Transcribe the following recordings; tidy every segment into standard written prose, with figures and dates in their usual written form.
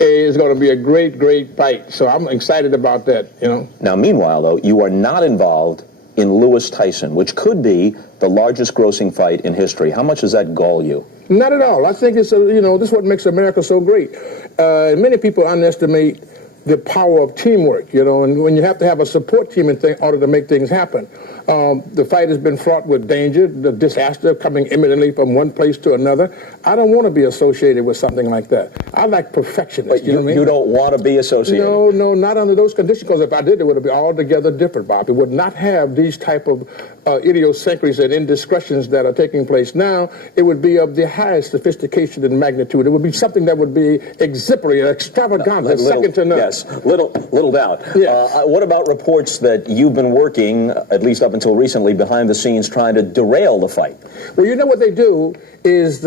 It's going to be a great, great fight. So I'm excited about that, you know. Now, meanwhile, though, you are not involved in Lewis Tyson, which could be the largest grossing fight in history. How much does that gall you? Not at all. I think it's, you know, this is what makes America so great. Many people underestimate the power of teamwork, you know, and when you have to have a support team in order to make things happen. The fight has been fraught with danger, the disaster coming imminently from one place to another. I don't want to be associated with something like that. I like perfectionists. But you know what I mean? You don't want to be associated? No, not under those conditions, because if I did, it would be altogether different, Bob. It would not have these type of idiosyncrasies and indiscretions that are taking place now. It would be of the highest sophistication and magnitude. It would be something that would be exemplary, extravagant, second to none. Yes, little doubt. Yes. What about reports that you've been working, at least up until recently, behind the scenes trying to derail the fight? Well, you know what they do is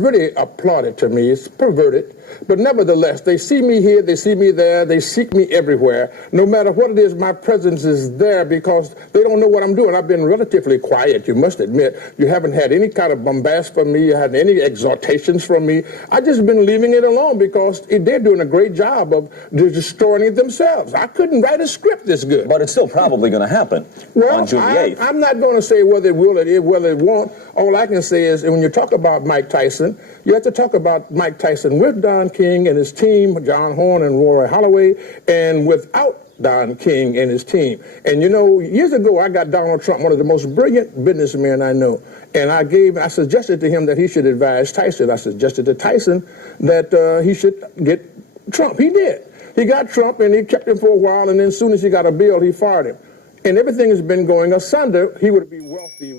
really applauded to me. It's perverted. But nevertheless, they see me here, they see me there, they seek me everywhere. No matter what it is, my presence is there because they don't know what I'm doing. I've been relatively quiet, you must admit. You haven't had any kind of bombast from me, you haven't had any exhortations from me. I've just been leaving it alone because they're doing a great job of destroying it themselves. I couldn't write a script this good. But it's still probably going to happen on June the 8th. I'm not going to say whether it will or whether it won't. All I can say is, when you talk about Mike Tyson, you have to talk about Mike Tyson with Don King and his team, John Horn and Roy Holloway, and without Don King and his team. And you know, years ago, I got Donald Trump, one of the most brilliant businessmen I know, and I suggested to him that he should advise Tyson. I suggested to Tyson that he should get Trump. He did. He got Trump, and he kept him for a while, and then as soon as he got a bill, he fired him. And everything has been going asunder. He would be wealthy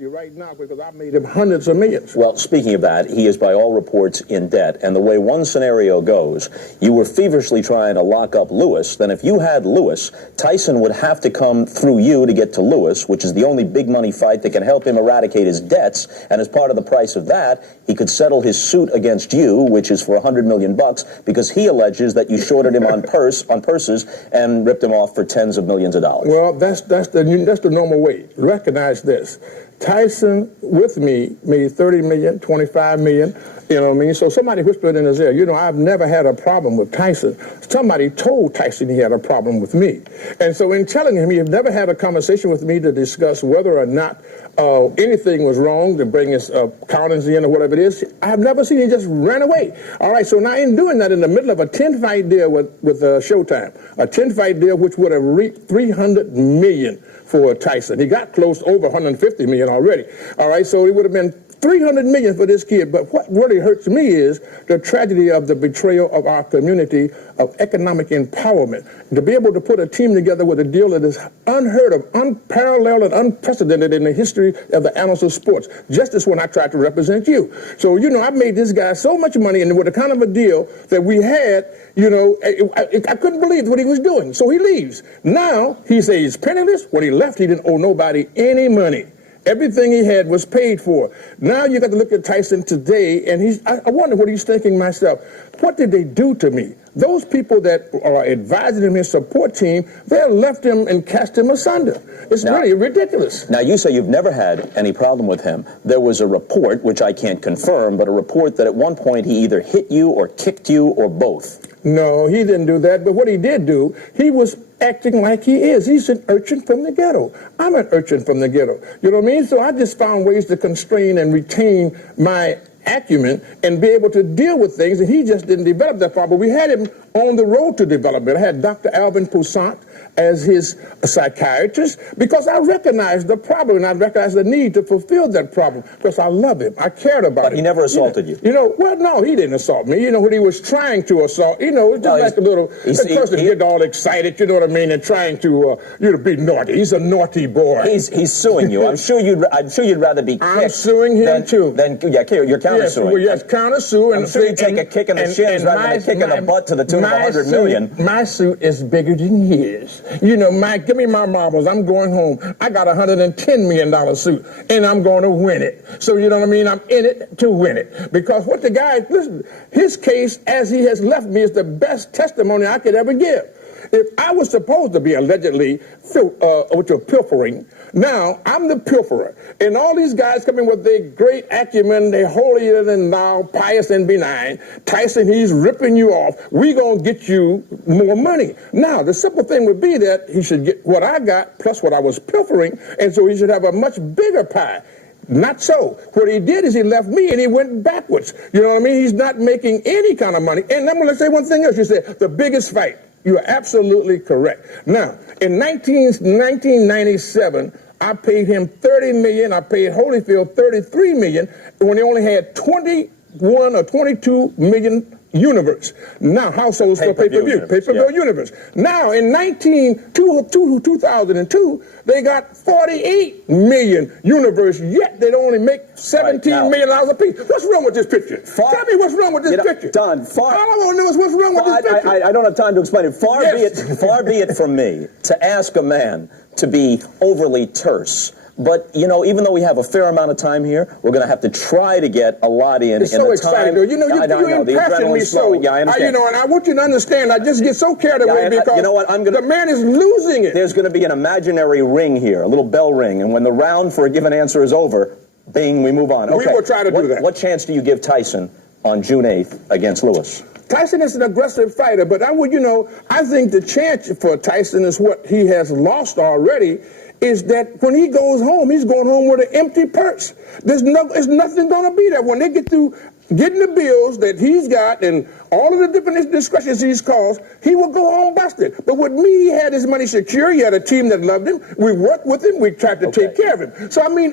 right now because I made him hundreds of millions. Well, speaking of that, he is by all reports in debt. And the way one scenario goes, you were feverishly trying to lock up Lewis. Then if you had Lewis, Tyson would have to come through you to get to Lewis, which is the only big money fight that can help him eradicate his debts. And as part of the price of that, he could settle his suit against you, which is for $100 million, because he alleges that you shorted him on purses and ripped him off for tens of millions of dollars. Well, that's the normal way. Recognize this. Tyson, with me, made $30 million, $25 million, you know what I mean? So somebody whispered in his ear, you know, I've never had a problem with Tyson. Somebody told Tyson he had a problem with me. And so in telling him he had never had a conversation with me to discuss whether or not anything was wrong, to bring his accountants in or whatever it is, I've never seen him just ran away. All right, so now in doing that, in the middle of a 10-fight deal with Showtime, a 10-fight deal which would have reached $300 million for Tyson. He got close over $150 million already. All right, so it would have been $300 million for this kid. But what really hurts me is the tragedy of the betrayal of our community of economic empowerment. To be able to put a team together with a deal that is unheard of, unparalleled, and unprecedented in the history of the annals of sports. Just as when I tried to represent you. So, you know, I made this guy so much money, and with the kind of a deal that we had, you know, I couldn't believe what he was doing. So he leaves. Now, he says he's penniless. When he left, he didn't owe nobody any money. Everything he had was paid for. Now you got to look at Tyson today, and I wonder what he's thinking myself. What did they do to me? Those people that are advising him, his support team, they left him and cast him asunder. It's really ridiculous. Now, you say you've never had any problem with him. There was a report, which I can't confirm, but a report that at one point he either hit you or kicked you or both. No, he didn't do that. But what he did do, he was acting like he is. He's an urchin from the ghetto. I'm an urchin from the ghetto. You know what I mean? So I just found ways to constrain and retain my acumen and be able to deal with things, and he just didn't develop that far. But we had him on the road to development. I had Dr. Alvin Poussant as his psychiatrist because I recognized the problem and I recognized the need to fulfill that problem because I love him. I cared about him. But he never assaulted you. You know, well, no, he didn't assault me. You know, when he was trying to assault, you know, it's just like a little person get all excited, you know what I mean, and trying to, be naughty. He's a naughty boy. He's suing you. I'm sure you'd rather be kicked. I'm suing him too. You're counter-suing. Yes, counter-sue. I'm sure you'd take a kick in the shins rather than a kick in the butt to the tune of $100 million. My suit is bigger than his. You know, Mike, give me my marbles. I'm going home. I got a $110 million suit, and I'm going to win it. So, you know what I mean? I'm in it to win it. Because what the guy, listen, his case, as he has left me, is the best testimony I could ever give. If I was supposed to be allegedly pilfering, now I'm the pilferer. And all these guys come in with their great acumen, they're holier than thou, pious and benign. Tyson, he's ripping you off. We gonna get you more money. Now, the simple thing would be that he should get what I got plus what I was pilfering, and so he should have a much bigger pie. Not so. What he did is he left me and he went backwards. You know what I mean? He's not making any kind of money. And I'm going to say one thing else. You said the biggest fight. You are absolutely correct. Now, in 1997, I paid him $30 million. I paid Holyfield $33 million when he only had 21 or 22 million universe. Now, households for pay-per-view. Pay-per-view universe. Now, in 2002, they got 48 million universe, yet they only make $17 million a piece. What's wrong with this picture? Tell me what's wrong with this picture. Don, all I want to know is what's wrong with this picture. I don't have time to explain it. Far be it from me to ask a man to be overly terse. But, you know, even though we have a fair amount of time here, we're going to have to try to get a lot in. It's so exciting. You know, you're impressing me so. Yeah, I understand. You know, and I want you to understand, I just get so carried away because you know what, the man is losing it. There's going to be an imaginary ring here, a little bell ring, and when the round for a given answer is over, bing, we move on. Okay. We will try to do that. What chance do you give Tyson on June 8th against Lewis? Tyson is an aggressive fighter, but I think the chance for Tyson is what he has lost already, is that when he goes home, he's going home with an empty purse. There's nothing going to be there. When they get through getting the bills that he's got and all of the different discussions he's caused, he will go home busted. But with me, he had his money secure. He had a team that loved him. We worked with him. We tried to take care of him. So, I mean,